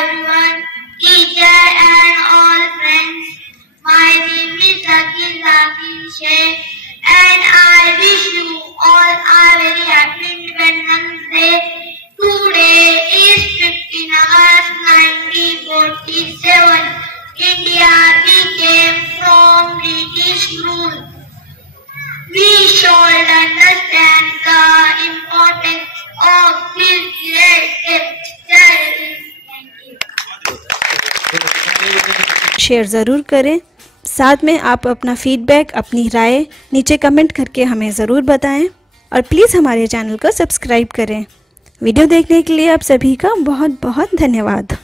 everyone, teacher and all friends. My name is Khizar and I wish you all a very happy Independence Day. Today is 15 August 1947. India became from British rule. We should understand the importance of this great day. Share ज़रूर करें। साथ में आप अपना feedback, अपनी राय नीचे comment करके हमें ज़रूर बताएं और प्लीज़ हमारे चैनल को सब्सक्राइब करें। वीडियो देखने के लिए आप सभी का बहुत बहुत धन्यवाद।